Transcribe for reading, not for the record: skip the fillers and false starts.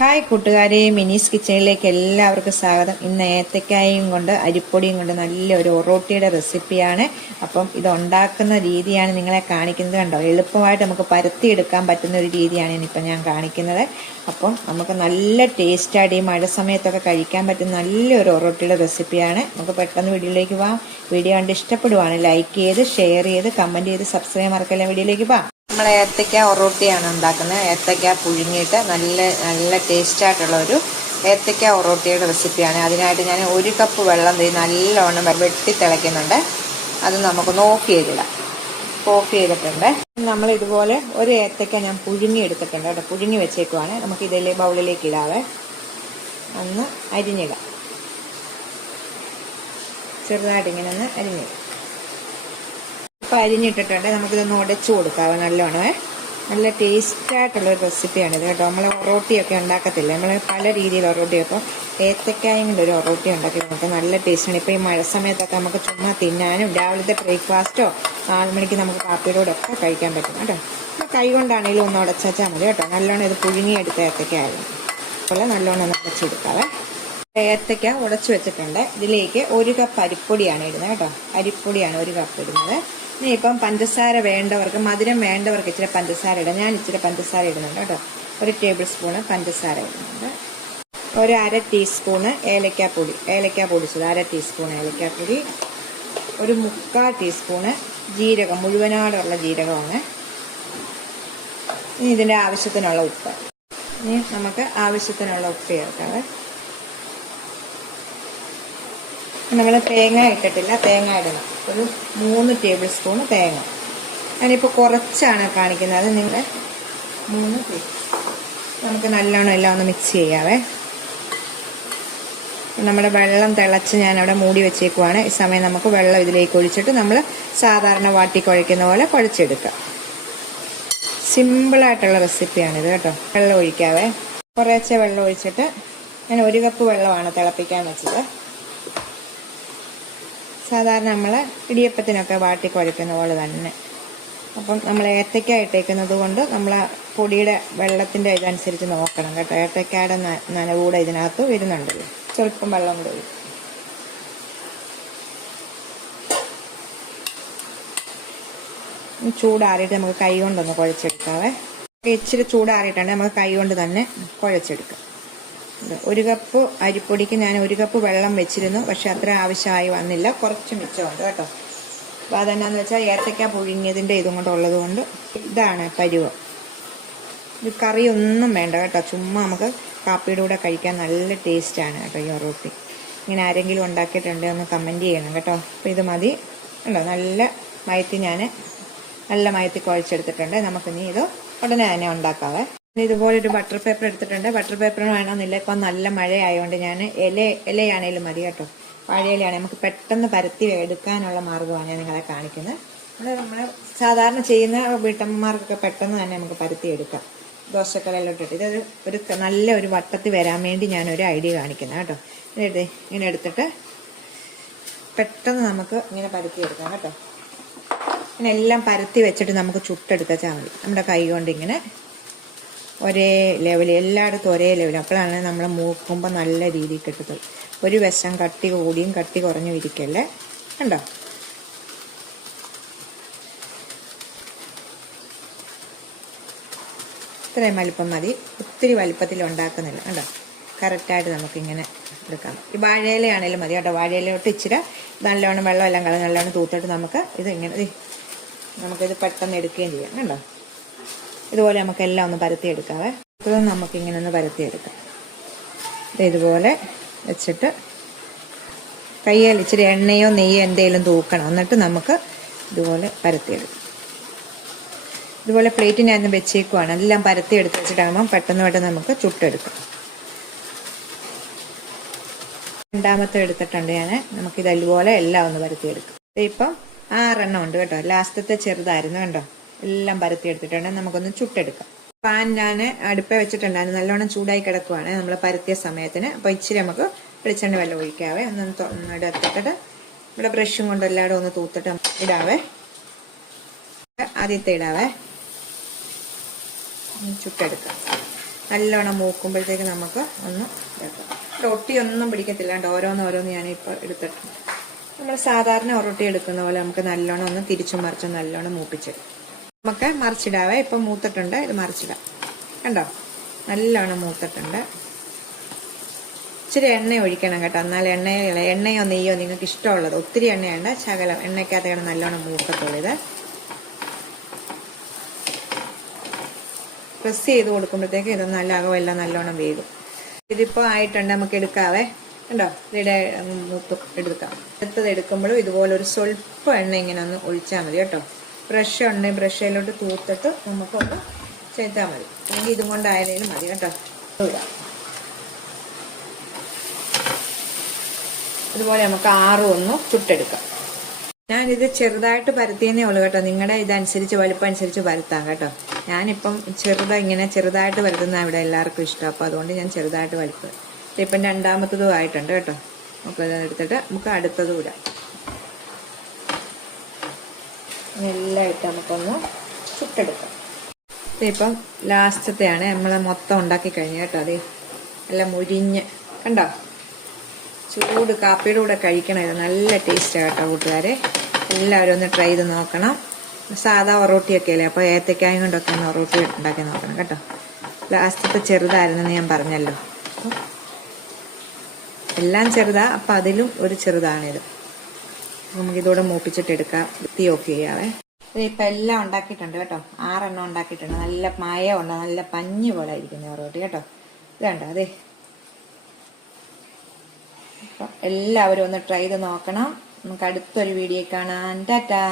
Hi കൂട്ടുകാരെ, മിനീസ് കിച്ചണിലേക്ക് എല്ലാവർക്കും സ്വാഗതം. ഇന്ന് ഏത്തക്കായും കൊണ്ട് അരിപ്പൊടിയും കൊണ്ട് നല്ലൊരു ഒറോട്ടിയുടെ റെസിപ്പിയാണ്. അപ്പം ഇത് ഉണ്ടാക്കുന്ന രീതിയാണ് നിങ്ങളെ കാണിക്കുന്നത്. കണ്ടോ, എളുപ്പമായിട്ട് നമുക്ക് പരത്തിയെടുക്കാൻ പറ്റുന്ന ഒരു രീതിയാണ് ഇന്നിപ്പം ഞാൻ കാണിക്കുന്നത്. അപ്പം നമുക്ക് നല്ല ടേസ്റ്റായിട്ട് ഈ മഴ സമയത്തൊക്കെ കഴിക്കാൻ പറ്റുന്ന നല്ലൊരു ഒറോട്ടിയുടെ റെസിപ്പിയാണ്. നമുക്ക് പെട്ടെന്ന് വീഡിയോയിലേക്ക് പോവാം. വീഡിയോ കണ്ട് ഇഷ്ടപ്പെടുവാണ് ലൈക്ക് ചെയ്ത് ഷെയർ ചെയ്ത് കമൻറ്റ് ചെയ്ത് സബ്സ്ക്രൈബ് മറക്കല്ല. വീഡിയോയിലേക്ക് പോവാം. നമ്മൾ ഏത്തക്ക ഒറോട്ടിയാണ് ഉണ്ടാക്കുന്നത്. ഏത്തക്ക പുഴുങ്ങിയിട്ട് നല്ല ടേസ്റ്റായിട്ടുള്ള ഒരു ഏത്തക്ക ഒറോട്ടിയുടെ റെസിപ്പിയാണ്. അതിനായിട്ട് ഞാൻ 1 കപ്പ് വെള്ളം നല്ലോണം വെട്ടി തിളയ്ക്കുന്നുണ്ട്. അത് നമുക്കൊന്ന് ഓഫ് ചെയ്തിടാം. ഓഫ് ചെയ്തിട്ടുണ്ട്. നമ്മൾ ഇതുപോലെ ഒരു ഏത്തക്ക ഞാൻ പുഴുങ്ങി എടുത്തിട്ടുണ്ട് കേട്ടോ. പുഴുങ്ങി വെച്ചേക്കുവാണ്. നമുക്ക് ഇതിലെ ബൗളിലേക്ക് ഇടാവേ. ഒന്ന് അരിഞ്ഞിടാം. ചെറുതായിട്ട് ഇങ്ങനെ ഒന്ന് അരിഞ്ഞിടാം. ഇപ്പം അരിഞ്ഞിട്ടിട്ടുണ്ട്. നമുക്കിതൊന്ന് ഉടച്ചു കൊടുക്കാവേ നല്ലോണമേ. നല്ല ടേസ്റ്റായിട്ടുള്ളൊരു റെസിപ്പിയാണിത് കേട്ടോ. നമ്മൾ ഒറോട്ടിയൊക്കെ ഉണ്ടാക്കത്തില്ല, നമ്മൾ പല രീതിയിൽ ഒറോട്ടി. അപ്പോൾ ഏത്തക്കായും കൊണ്ട് ഒരു ഒറോട്ടി ഉണ്ടാക്കി നമുക്ക് നല്ല ടേസ്റ്റാണ്. ഇപ്പോൾ ഈ മഴ സമയത്തൊക്കെ നമുക്ക് ചുമ്മാ തിന്നാനും രാവിലത്തെ ബ്രേക്ക്ഫാസ്റ്റോ 4 മണിക്ക് നമുക്ക് കാപ്പിയോടെ ഒക്കെ കഴിക്കാൻ പറ്റും കേട്ടോ. കൈ കൊണ്ടാണെങ്കിലും ഒന്ന് ഉടച്ചാൽ മതി കേട്ടോ. നല്ലോണം ഇത് പുഴുങ്ങിയെടുത്ത ഏത്തക്കായാലും അതുപോലെ നല്ലോണം ഒന്ന് ഉടച്ചെടുക്കാവേ. ഏത്തക്ക ഉടച്ചു വെച്ചിട്ടുണ്ട്. ഇതിലേക്ക് 1 കപ്പ് അരിപ്പൊടിയാണ് ഇടുന്നത് കേട്ടോ. അരിപ്പൊടിയാണ് 1 കപ്പ് ഇടുന്നത്. ഇനി ഇപ്പം പഞ്ചസാര വേണ്ടവർക്ക്, മധുരം വേണ്ടവർക്ക് ഇച്ചിരി പഞ്ചസാര ഇടാം. ഞാൻ ഇച്ചിരി പഞ്ചസാര ഇടുന്നുണ്ട് കേട്ടോ. 1 ടേബിൾ സ്പൂണ് പഞ്ചസാര ഇടുന്നുണ്ട്. 1/2 ടീസ്പൂണ് ഏലക്കാപ്പൊടി, ഏലക്ക പൊടിച്ചത് 1/2 ടീസ്പൂൺ ഏലക്കാപ്പൊടി. 1/4 ടീസ്പൂണ് ജീരകം, മുഴുവനാടുള്ള ജീരകമാണ്. ഇനി ഇതിൻ്റെ ആവശ്യത്തിനുള്ള ഉപ്പ്. ഇനി നമുക്ക് ആവശ്യത്തിനുള്ള ഉപ്പ് ചേർക്കാവേ. നമ്മൾ തേങ്ങ ഇട്ടിട്ടില്ല, തേങ്ങ ഇടണം. 3 ടേബിൾ സ്പൂൺ തേങ്ങ. ഞാനിപ്പോൾ കുറച്ചാണ് കാണിക്കുന്നത്. നിങ്ങൾ 3 ടേബിൾ. നമുക്ക് നല്ലോണം എല്ലാം ഒന്ന് മിക്സ് ചെയ്യാവേ. നമ്മുടെ വെള്ളം തിളച്ച് ഞാനവിടെ മൂടി വെച്ചേക്കുവാണ്. ഈ സമയം നമുക്ക് വെള്ളം ഇതിലേക്ക് ഒഴിച്ചിട്ട് നമ്മൾ സാധാരണ വാട്ടി കുഴയ്ക്കുന്ന പോലെ കുഴച്ചെടുക്കാം. സിമ്പിളായിട്ടുള്ള റെസിപ്പിയാണിത് കേട്ടോ. വെള്ളം ഒഴിക്കാവേ. കുറേശ്ശെ വെള്ളം ഒഴിച്ചിട്ട് ഞാൻ 1 കപ്പ് വെള്ളമാണ് തിളപ്പിക്കാൻ വെച്ചത്. സാധാരണ നമ്മൾ ഇടിയപ്പത്തിനൊക്കെ വാട്ടി കുഴയ്ക്കുന്ന പോലെ തന്നെ. അപ്പം നമ്മൾ ഏത്തക്ക ഇട്ടേക്കുന്നത് കൊണ്ട് നമ്മൾ പൊടിയുടെ വെള്ളത്തിൻ്റെ ഇതനുസരിച്ച് നോക്കണം കേട്ടോ. ഏത്തക്കയുടെ നനവൂടെ ഇതിനകത്ത് വരുന്നുണ്ടല്ലോ. സ്വല്പം വെള്ളം കൂടെ ഒഴിക്കും. ചൂടാറിയിട്ട് നമുക്ക് കൈ കൊണ്ടൊന്ന് കുഴച്ചെടുക്കാവേ. ഇച്ചിരി ചൂടാറിയിട്ടാണ് നമുക്ക് കൈ കൊണ്ട് തന്നെ കുഴച്ചെടുക്കാം. 1 കപ്പ് അരിപ്പൊടിക്ക് ഞാൻ 1 കപ്പ് വെള്ളം വെച്ചിരുന്നു. പക്ഷെ അത്ര ആവശ്യമായി വന്നില്ല, കുറച്ച് മിച്ചമുണ്ട് കേട്ടോ. അപ്പോൾ അതെന്നാന്ന് വെച്ചാൽ ഏത്തക്ക പുഴുങ്ങിയതിൻ്റെ ഇതും കൊണ്ടുള്ളത് കൊണ്ട് ഇതാണ് പരുവം. ഇത് കറിയൊന്നും വേണ്ട കേട്ടോ. ചുമ്മാ നമുക്ക് കാപ്പിയുടെ കൂടെ കഴിക്കാൻ നല്ല ടേസ്റ്റാണ് കേട്ടോ ഈ ഒറോട്ടി. ഇങ്ങനെ ആരെങ്കിലും ഉണ്ടാക്കിയിട്ടുണ്ടെങ്കിൽ ഒന്ന് കമൻറ്റ് ചെയ്യണം കേട്ടോ. അപ്പോൾ ഇത് മതി ഉണ്ടോ. നല്ല മയത്തി കുഴച്ചെടുത്തിട്ടുണ്ട്. നമുക്കിനി ഇത് ഉടനെ തന്നെ ഉണ്ടാക്കാവേ. ഇതുപോലൊരു ബട്ടർ പേപ്പർ എടുത്തിട്ടുണ്ട്. ബട്ടർ പേപ്പർ വേണമെന്നില്ല, ഇപ്പം നല്ല മഴയായതുകൊണ്ട് ഞാൻ ഇലയാണേലും മതി കേട്ടോ. വാഴയിലയാണെങ്കിൽ നമുക്ക് പെട്ടെന്ന് പരത്തി എടുക്കാനുള്ള മാർഗ്ഗമാണ് ഞാൻ നിങ്ങളെ കാണിക്കുന്നത്. നമ്മൾ സാധാരണ ചെയ്യുന്ന വീട്ടമ്മമാർക്കൊക്കെ പെട്ടെന്ന് തന്നെ നമുക്ക് പരത്തി എടുക്കാം. ദോശക്കല്ലെല്ലാം ഇട്ടിട്ട് ഇതൊരു നല്ല ഒരു വട്ടത്തിൽ വരാൻ വേണ്ടി ഞാനൊരു ഐഡിയ കാണിക്കുന്നത് കേട്ടോ. ഇങ്ങനെ എടുത്തിട്ട് പെട്ടെന്ന് നമുക്ക് ഇങ്ങനെ പരത്തി എടുക്കാം കേട്ടോ. ഇങ്ങനെ എല്ലാം പരത്തി വെച്ചിട്ട് നമുക്ക് ചുട്ടെടുത്താൽ മതി. നമ്മുടെ കൈ കൊണ്ട് ഇങ്ങനെ ഒരേ ലെവൽ, എല്ലായിടത്തും ഒരേ ലെവൽ. അപ്പോഴാണ് നമ്മൾ മൂക്കുമ്പോൾ നല്ല രീതിയിൽ കിട്ടുന്നത്. ഒരു വശം കട്ടി കൂടിയും കട്ടി കുറഞ്ഞും ഇരിക്കല്ലേ. കണ്ടോ, ഇത്രയും വലിപ്പം മതി. ഒത്തിരി വലിപ്പത്തിൽ ഉണ്ടാക്കുന്നില്ല കണ്ടോ. കറക്റ്റായിട്ട് നമുക്കിങ്ങനെ എടുക്കാം. ഈ വാഴയിലയാണേലും മതി കേട്ടോ. വാഴയിലോട്ട് ഇച്ചിരി നല്ലോണം വെള്ളം എല്ലാം കളഞ്ഞ് നല്ലോണം തൂത്തിട്ട് നമുക്കിത് പെട്ടെന്ന് എടുക്കുകയും ചെയ്യാം കണ്ടോ. ഇതുപോലെ നമുക്ക് എല്ലാം ഒന്ന് പരത്തിയെടുക്കാവേ. ഇതൊന്നും നമുക്കിങ്ങനെ ഒന്ന് പരത്തിയെടുക്കാം. ഇതുപോലെ വെച്ചിട്ട് കയ്യിൽ ഇച്ചിരി എണ്ണയോ നെയ്യോ എന്തെങ്കിലും തൂക്കണം. എന്നിട്ട് നമുക്ക് ഇതുപോലെ പരത്തിയെടുക്കാം. ഇതുപോലെ പ്ലേറ്റിനകത്ത് വെച്ചേക്കുവാണ്. എല്ലാം പരത്തിയെടുത്ത് വെച്ചിട്ടാകുമ്പോൾ പെട്ടെന്ന് നമുക്ക് ചുട്ടെടുക്കാം. രണ്ടാമത്തെ എടുത്തിട്ടുണ്ട് ഞാൻ. നമുക്കിതുപോലെ എല്ലാം ഒന്ന് പരത്തിയെടുക്കാം. ഇപ്പം 6 എണ്ണം ഉണ്ട് കേട്ടോ. ലാസ്റ്റത്തെ ചെറുതായിരുന്നു കണ്ടോ. എല്ലാം പരത്തി എടുത്തിട്ടുണ്ട്. നമുക്കൊന്ന് ചുട്ടെടുക്കാം. പാൻ ഞാൻ അടുപ്പേ വെച്ചിട്ടുണ്ടായിരുന്നു. നല്ലോണം ചൂടായി കിടക്കുവാണ് നമ്മൾ പരത്തിയ സമയത്തിന്. അപ്പോൾ ഇച്ചിരി നമുക്ക് വെളിച്ചെണ്ണ വെള്ളം ഒഴിക്കാവേ. ഒന്ന് എടുത്തിട്ട് ഇവിടെ ബ്രഷും കൊണ്ട് എല്ലാവരും ഒന്ന് തൂത്തിട്ട് ഇടാവേ. ആദ്യത്തെ ഇടാവേ. ചുട്ടെടുക്കാം. നല്ലോണം മൂക്കുമ്പോഴത്തേക്ക് നമുക്ക് ഒന്ന് ഇതാക്കാം. റൊട്ടി ഒന്നും പിടിക്കത്തില്ല കേട്ടോ. ഓരോന്നോരോന്ന് ഞാനിപ്പോൾ എടുത്തിട്ടുണ്ട്. നമ്മൾ സാധാരണ ഒറൊട്ടി എടുക്കുന്ന പോലെ നമുക്ക് നല്ലോണം ഒന്ന് തിരിച്ചും മറിച്ചും നല്ലോണം മൂപ്പിച്ചിടും. നമുക്ക് മറിച്ചിടാവേ. ഇപ്പം മൂത്തിട്ടുണ്ട്, ഇത് മറിച്ചിടാം. കണ്ടോ, നല്ലോണം മൂത്തിട്ടുണ്ട്. ഇച്ചിരി എണ്ണ ഒഴിക്കണം കേട്ടോ, എന്നാൽ എണ്ണയോ നെയ്യോ നിങ്ങൾക്ക് ഇഷ്ടമുള്ളത്. ഒത്തിരി എണ്ണയുണ്ട്, ശകലം എണ്ണയ്ക്കകത്താണ് നല്ലോണം മൂക്കത്തുള്ളൂ. ഇത് പ്രസ് ചെയ്ത് കൊടുക്കുമ്പോഴത്തേക്ക് ഇത് നല്ല അകമെല്ലാം നല്ലോണം വേകും. ഇതിപ്പോൾ ആയിട്ടുണ്ട്, നമുക്ക് എടുക്കാവേ. കണ്ടോ, ഇതിടെ മൂത്ത് എടുക്കാം. അടുത്തത് എടുക്കുമ്പോഴും ഇതുപോലെ ഒരു സ്വല്പം എണ്ണ ഇങ്ങനെ ഒന്ന് ഒഴിച്ചാൽ മതി കേട്ടോ. ബ്രഷ് ഉണ്ടെങ്കിൽ ബ്രഷിലോട്ട് തൂത്തിട്ട് നമുക്കൊന്ന് ചെയ്താൽ മതി. അല്ലെങ്കിൽ ഇതും കൊണ്ടായാലും മതി കേട്ടോ. ഇടാം. അതുപോലെ നമുക്ക് 6 ഒന്ന് ചുട്ടെടുക്കാം. ഞാനിത് ചെറുതായിട്ട് പരത്തിയെന്നേ ഉള്ളൂ കേട്ടോ. നിങ്ങളുടെ ഇതനുസരിച്ച് വലുപ്പം അനുസരിച്ച് പരത്താം കേട്ടോ. ഞാനിപ്പം ഇങ്ങനെ ചെറുതായിട്ട് പരത്തുന്ന ഇവിടെ എല്ലാവർക്കും ഇഷ്ടം. അപ്പോൾ അതുകൊണ്ട് ഞാൻ ചെറുതായിട്ട് വലുപ്പം. ഇപ്പം രണ്ടാമത്തതും ആയിട്ടുണ്ട് കേട്ടോ. നമുക്ക് എടുത്തിട്ട് നമുക്ക് അടുത്തതും ഇടാം. എല്ലാം ഇട്ട് നമുക്കൊന്ന് ചുട്ടെടുക്കാം. ഇതിപ്പം ലാസ്റ്റത്തെയാണ്. നമ്മൾ മൊത്തം ഉണ്ടാക്കി കഴിഞ്ഞു കേട്ടോ. അത് എല്ലാം മുരിഞ്ഞ് കണ്ടോ. ചൂട് കാപ്പിയുടെ കൂടെ കഴിക്കണം. ഇത് നല്ല ടേസ്റ്റാണ് കേട്ടോ കൂട്ടുകാരെ. എല്ലാവരും ഒന്ന് ട്രൈ ചെയ്ത് നോക്കണം. സാധാ ഒറോട്ടിയൊക്കെ അല്ലേ, അപ്പോൾ ഏത്തക്കായും കൊണ്ടൊക്കെ ഒന്ന് ഒറോട്ടി ഉണ്ടാക്കി നോക്കണം കേട്ടോ. ലാസ്റ്റത്തെ ചെറുതായിരുന്നെന്ന് ഞാൻ പറഞ്ഞല്ലോ. എല്ലാം ചെറുതാ, അപ്പം അതിലും ഒരു ചെറുതാണിത്. നമുക്കിതോടെ മൂപ്പിച്ചിട്ട് എടുക്കാം. തീ ഓഫ് ചെയ്യാവേ. ഇതിപ്പോൾ എല്ലാം ഉണ്ടാക്കിയിട്ടുണ്ട് കേട്ടോ. 6 എണ്ണം ഉണ്ടാക്കിയിട്ടുണ്ട്. നല്ല മയമുണ്ട്, നല്ല പഞ്ഞി പോലെ ഇരിക്കുന്ന ഒറോട്ടി കേട്ടോ. ഇതുണ്ടോ അതെ. അപ്പം എല്ലാവരും ഒന്ന് ട്രൈ ചെയ്ത് നോക്കണം. നമുക്ക് അടുത്തൊരു വീഡിയോ കാണാം. ടാറ്റാ.